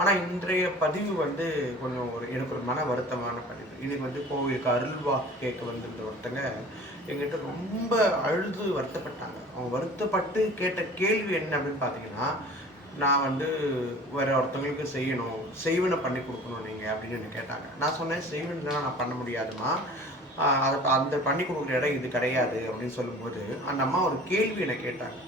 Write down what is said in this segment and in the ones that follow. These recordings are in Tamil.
ஆனால் இன்றைய பதிவு வந்து கொஞ்சம் எனக்கு ஒரு மன வருத்தமான பதிவு. இதுக்கு வந்து கோவிலுக்கு அருள்வா கேட்க வந்திருந்த ஒருத்தங்க எங்கிட்ட ரொம்ப அழுது வருத்தப்பட்டாங்க. அவங்க வருத்தப்பட்டு கேட்ட கேள்வி என்ன அப்படின்னு பார்த்தீங்கன்னா, நான் வந்து வேற ஒருத்தவங்களுக்கு செய்யணும், செய்வன பண்ணி கொடுக்கணும் நீங்கள் அப்படின்னு என்ன கேட்டாங்க. நான் சொன்னேன், செய்வனெலாம் நான் பண்ண முடியாதுமா, அதை அந்த பண்ணி கொடுக்குற இடம் இது கிடையாது அப்படின்னு சொல்லும்போது, அந்த அம்மா ஒரு கேள்வி என்னை கேட்டாங்க.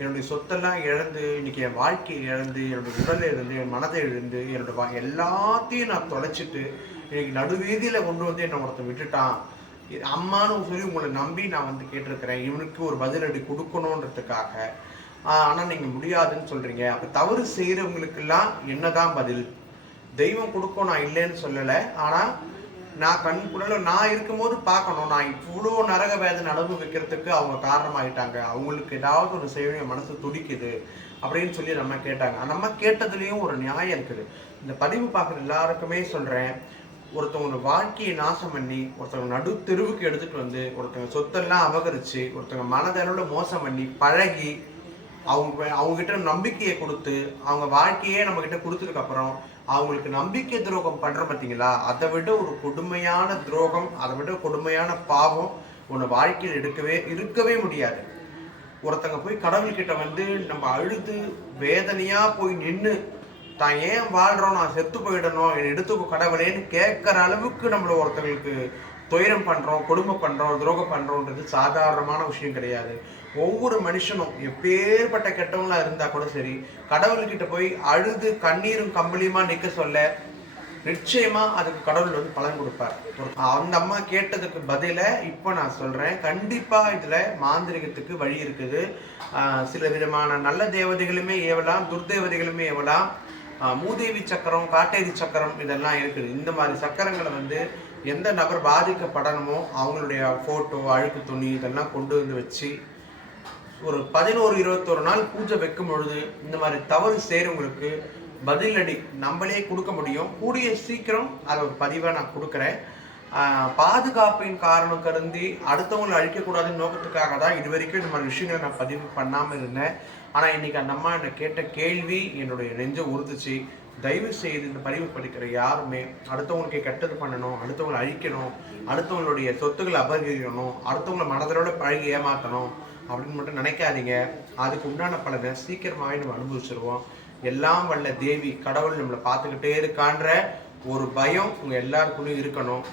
என்னுடைய சொத்தெல்லாம் இழந்து, இன்னைக்கு என் வாழ்க்கையை இழந்து, என்னுடைய உடலை இழந்து, என் மனதை இழந்து, என்னோட எல்லாத்தையும் நான் தொலைச்சிட்டு, இன்னைக்கு நடுவீதியில் கொண்டு வந்து என்னை ஒருத்தன் விட்டுட்டான். அம்மான்னு சொல்லி உங்களை நம்பி நான் வந்து கேட்டிருக்கிறேன். இவனுக்கு ஒரு பதிலடி கொடுக்கணுன்றதுக்காக. ஆனால் நீங்கள் முடியாதுன்னு சொல்கிறீங்க. அப்போ தவறு செய்கிறவங்களுக்கெல்லாம் என்னதான் பதில்? தெய்வம் கொடுக்கும், நான் இல்லைன்னு சொல்லலை. ஆனால் நான் கண்குள்ள நான் இருக்கும்போது பார்க்கணும். நான் இவ்வளோ நரக வேதனை அனுபவிக்கிறதுக்கு அவங்க காரணமாயிட்டாங்க. அவங்களுக்கு ஏதாவது ஒரு செய்ய மனசு துடிக்குது அப்படின்னு சொல்லி நம்ம கேட்டாங்க. நம்ம கேட்டதுலேயும் ஒரு நியாயம் இருக்குது. இந்த பதிவு பார்க்குற எல்லாருக்குமே சொல்கிறேன், ஒருத்தவங்க வாழ்க்கையை நாசம் பண்ணி, ஒருத்தவங்க நடு தெருவுக்கு எடுத்துகிட்டு வந்து, ஒருத்தவங்க சொத்தெல்லாம் அபகரித்து, ஒருத்தவங்க மனதளவில் மோசம் பண்ணி பழகி, அவங்ககிட்ட நம்பிக்கையை கொடுத்து, அவங்க வாழ்க்கையே நம்மக்கிட்ட கொடுத்ததுக்கப்புறம் அவங்களுக்கு நம்பிக்கை துரோகம் பண்ணுறோம் பார்த்தீங்களா, அதை விட ஒரு கொடுமையான துரோகம், அதை விட கொடுமையான பாவம் உன்னை வாழ்க்கையில் இருக்கவே முடியாது. ஒருத்தங்க போய் கடவுள்கிட்ட வந்து நம்ம அழுது வேதனையாக போய் நின்று தான் ஏன் வாழ்கிறோம், நான் செத்து போயிடணும், என்னை எடுத்துக்கோ கடவுளேன்னு கேட்குற அளவுக்கு நம்மளை ஒருத்தங்களுக்கு துயரம் பண்ணுறோம், கொடுமை பண்ணுறோம், துரோகம் பண்ணுறோன்றது சாதாரணமான விஷயம் கிடையாது. ஒவ்வொரு மனுஷனும் எப்பேற்பட்ட கெட்டவங்களா இருந்தால் கூட சரி, கடவுள்கிட்ட போய் அழுது கண்ணீரும் கம்பளியுமா நிற்க சொல்ல நிச்சயமா அதுக்கு கடவுள் வந்து பலன் கொடுப்பார். அந்த அம்மா கேட்டதுக்கு பதில இப்போ நான் சொல்றேன். கண்டிப்பா இதுல மாந்திரிகத்துக்கு வழி இருக்குது. சில விதமான நல்ல தேவதைகளுமே ஏவலாம், துர்தேவதைகளுமே ஏவலாம். மூதேவி சக்கரம், காட்டேரி சக்கரம் இதெல்லாம் இருக்குது. இந்த மாதிரி சக்கரங்களை வந்து எந்த நபர் பாதிக்கப்படணுமோ அவங்களுடைய ஃபோட்டோ, அழுக்கு துணி இதெல்லாம் கொண்டு வந்து வச்சு ஒரு 11-21 நாள் பூஜை வைக்கும் பொழுது இந்த மாதிரி தவறு செய்கிறவங்களுக்கு பதிலடி நம்மளே கொடுக்க முடியும். கூடிய சீக்கிரம் அதை ஒரு பதிவாக நான் கொடுக்குறேன். பாதுகாப்பின் காரணம் கருந்தி அடுத்தவங்களை அழிக்கக்கூடாதுன்னு நோக்கத்துக்காக தான் இது வரைக்கும் இந்த மாதிரி விஷயங்களை நான் பதிவு பண்ணாமல் இருந்தேன். ஆனால் இன்னைக்கு அந்த அம்மா என்னை கேட்ட கேள்வி என்னுடைய நெஞ்சை உறுத்துச்சு. தயவு செய்து இந்த பதிவு படிக்கிற யாருமே அடுத்தவங்களுக்கு கெட்டது பண்ணணும், அடுத்தவங்களை அழிக்கணும், அடுத்தவங்களுடைய சொத்துக்களை அபகரிக்கணும், அடுத்தவங்களை மனதோட பழகி ஏமாற்றணும் அப்படின்னு மட்டும் நினைக்காதீங்க. அதுக்கு உண்டான பலனை சீக்கிரமாகவே நம்ம அனுபவிச்சிருவோம். எல்லாம் வல்ல தேவி கடவுள் நம்மளை பார்த்துக்கிட்டே இருக்கான்ற ஒரு பயம் உங்கள் எல்லாருக்குள்ளேயும் இருக்கணும்.